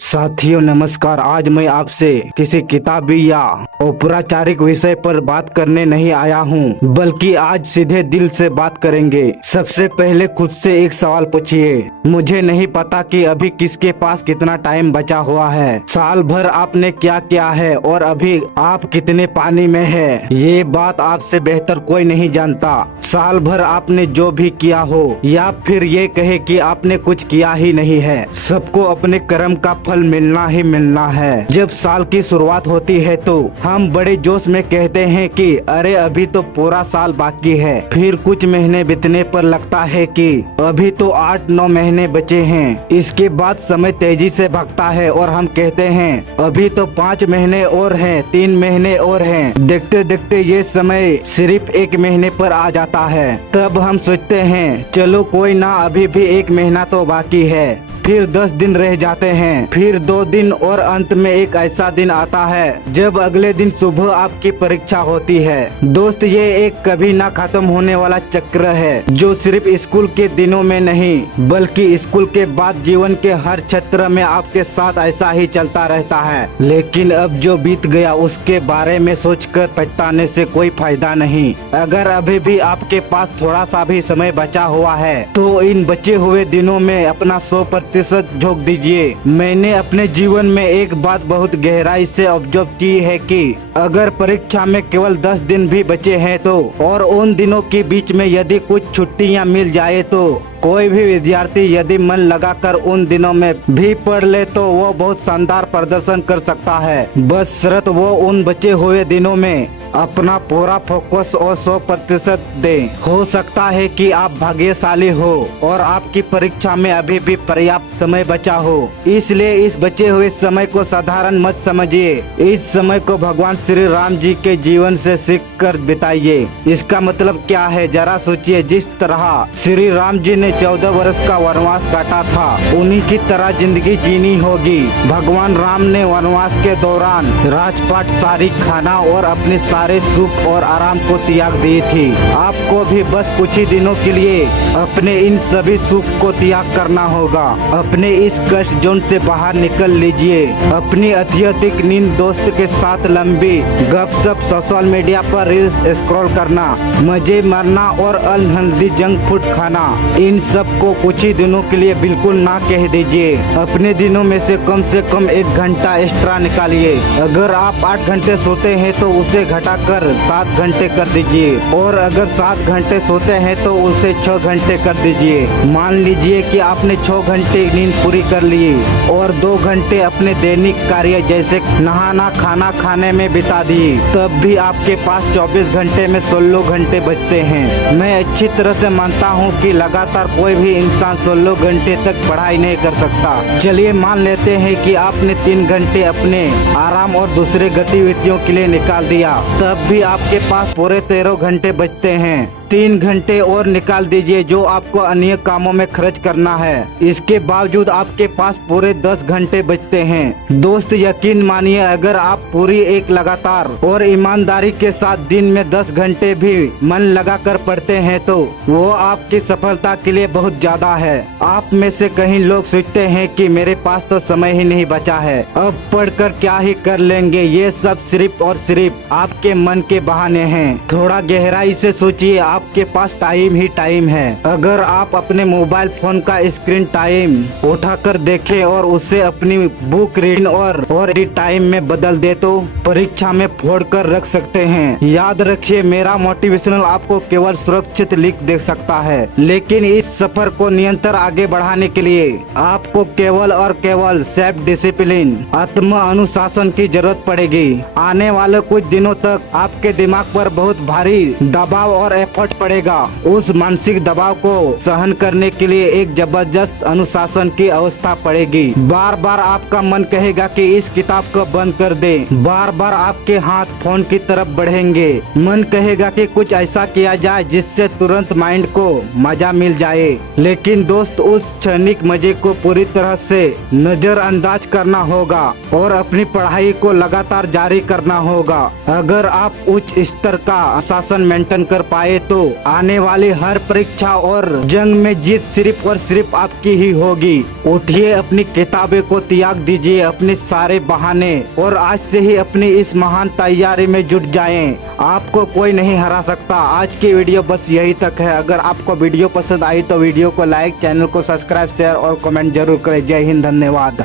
साथियों नमस्कार। आज मैं आपसे किसी किताबी या औपचारिक विषय पर बात करने नहीं आया हूँ, बल्कि आज सीधे दिल से बात करेंगे। सबसे पहले खुद से एक सवाल पूछिए, मुझे नहीं पता कि अभी किसके पास कितना टाइम बचा हुआ है। साल भर आपने क्या किया है और अभी आप कितने पानी में है, ये बात आपसे बेहतर कोई नहीं जानता। साल भर आपने जो भी किया हो या फिर ये कहे कि आपने कुछ किया ही नहीं है, सबको अपने कर्म का फल मिलना ही मिलना है। जब साल की शुरुआत होती है तो हम बड़े जोश में कहते हैं कि अरे अभी तो पूरा साल बाकी है। फिर कुछ महीने बीतने पर लगता है कि अभी तो 8-9 महीने बचे हैं। इसके बाद समय तेजी से भागता है और हम कहते हैं अभी तो 5 महीने और हैं, 3 महीने और हैं। देखते देखते ये समय सिर्फ 1 महीने पर आ जाता है। तब हम सोचते हैं चलो कोई ना, अभी भी 1 महीना तो बाकी है। फिर 10 दिन रह जाते हैं, फिर 2 दिन और अंत में एक ऐसा दिन आता है जब अगले दिन सुबह आपकी परीक्षा होती है। दोस्त, ये एक कभी ना खत्म होने वाला चक्र है जो सिर्फ स्कूल के दिनों में नहीं बल्कि स्कूल के बाद जीवन के हर क्षेत्र में आपके साथ ऐसा ही चलता रहता है। लेकिन अब जो बीत गया उसके बारे में सोचकर पछताने से कोई फायदा नहीं। अगर अभी भी आपके पास थोड़ा सा भी समय बचा हुआ है तो इन बचे हुए दिनों में अपना 100% झोंक दीजिए। मैंने अपने जीवन में एक बात बहुत गहराई से ऑब्जर्व की है कि अगर परीक्षा में केवल 10 दिन भी बचे हैं तो और उन दिनों के बीच में यदि कुछ छुट्टियां मिल जाए तो कोई भी विद्यार्थी यदि मन लगाकर उन दिनों में भी पढ़ ले तो वो बहुत शानदार प्रदर्शन कर सकता है। बस शर्त वो उन बचे हुए दिनों में अपना पूरा फोकस और 100% दे। हो सकता है कि आप भाग्यशाली हो और आपकी परीक्षा में अभी भी पर्याप्त समय बचा हो, इसलिए इस बचे हुए समय को साधारण मत समझिए। इस समय को भगवान श्री राम जी के जीवन से सीख कर बिताइए। इसका मतलब क्या है, जरा सोचिए। जिस तरह श्री राम जी ने 14 वर्ष का वनवास काटा था, उन्हीं की तरह जिंदगी जीनी होगी। भगवान राम ने वनवास के दौरान राजपाट, सारी खाना और अपने सारे सुख और आराम को त्याग दी थी। आपको भी बस कुछ ही दिनों के लिए अपने इन सभी सुख को त्याग करना होगा। अपने इस कष्ट जोन से बाहर निकल लीजिए। अपनी अत्यधिक नींद, दोस्त के साथ लंबी गपशप, सोशल मीडिया पर रील्स स्क्रॉल करना, मजे मारना और अनहेल्दी जंक फूड खाना, इन सब को कुछ ही दिनों के लिए बिल्कुल ना कह दीजिए। अपने दिनों में से कम 1 घंटा एक्स्ट्रा निकालिए। अगर आप 8 घंटे सोते हैं तो उसे घटाकर 7 घंटे कर दीजिए, और अगर 7 घंटे सोते हैं तो उसे 6 घंटे कर दीजिए। मान लीजिए कि आपने 6 घंटे नींद पूरी कर ली और 2 घंटे अपने दैनिक कार्य जैसे नहाना, खाना खाने में बिता दिए, तब भी आपके पास 24 घंटे में 16 घंटे बचते हैं। मैं अच्छी तरह से मानता हूँ कि लगातार कोई भी इंसान 16 घंटे तक पढ़ाई नहीं कर सकता। चलिए मान लेते हैं कि आपने 3 घंटे अपने आराम और दूसरे गतिविधियों के लिए निकाल दिया, तब भी आपके पास पूरे 13 घंटे बचते हैं। 3 घंटे और निकाल दीजिए जो आपको अन्य कामों में खर्च करना है। इसके बावजूद आपके पास पूरे 10 घंटे बचते हैं। दोस्त, यकीन मानिए, अगर आप पूरी एक लगातार और ईमानदारी के साथ दिन में 10 घंटे भी मन लगाकर पढ़ते हैं तो वो आपकी सफलता के लिए बहुत ज्यादा है। आप में से कई लोग सोचते हैं कि मेरे पास तो समय ही नहीं बचा है, अब पढ़कर क्या ही कर लेंगे। ये सब सिर्फ और सिर्फ आपके मन के बहाने हैं। थोड़ा गहराई से सोचिए, आपके पास टाइम ही टाइम है। अगर आप अपने मोबाइल फोन का स्क्रीन टाइम उठाकर देखें और उसे अपनी बुक रीडिंग और टाइम में बदल दे तो परीक्षा में फोड़ कर रख सकते हैं। याद रखिए, मेरा मोटिवेशनल आपको केवल सुरक्षित लिख दे सकता है, लेकिन इस सफर को निरंतर आगे बढ़ाने के लिए आपको केवल और केवल सेल्फ डिसिप्लिन, आत्म अनुशासन की जरूरत पड़ेगी। आने वाले कुछ दिनों तक आपके दिमाग पर बहुत भारी दबाव और एफर्ट पड़ेगा। उस मानसिक दबाव को सहन करने के लिए एक जबरदस्त अनुशासन की अवस्था पड़ेगी। बार बार आपका मन कहेगा कि इस किताब को बंद कर दे, बार बार आपके हाथ फोन की तरफ बढ़ेंगे। मन कहेगा कि कुछ ऐसा किया जाए जिससे तुरंत माइंड को मजा मिल जाए। लेकिन दोस्त, उस क्षणिक मजे को पूरी तरह से नजरअंदाज करना होगा और अपनी पढ़ाई को लगातार जारी करना होगा। अगर आप उच्च स्तर का अनुशासन मेंटेन कर पाए तो दोस्तों, आने वाली हर परीक्षा और जंग में जीत सिर्फ और सिर्फ आपकी ही होगी। उठिए, अपनी किताबें को त्याग दीजिए, अपने सारे बहाने, और आज से ही अपनी इस महान तैयारी में जुट जाएं। आपको कोई नहीं हरा सकता। आज की वीडियो बस यही तक है। अगर आपको वीडियो पसंद आई तो वीडियो को लाइक, चैनल को सब्सक्राइब, शेयर और कमेंट जरूर करें। जय हिंद, धन्यवाद।